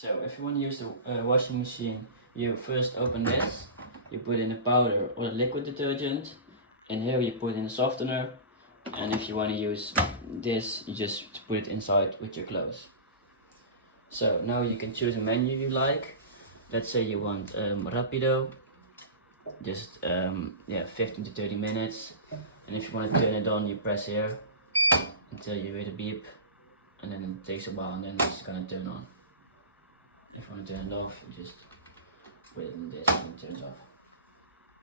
So if you want to use the washing machine, you first open this, you put in the powder or the liquid detergent, and here you put in a softener, and if you want to use this, you just put it inside with your clothes. So now you can choose a menu you like. Let's say you want rapido, just 15 to 30 minutes, and if you want to turn it on, you press here until you hear the beep, and then it takes a while, and then it's gonna turn on. If you want to turn it off, you just put it in this and it turns off.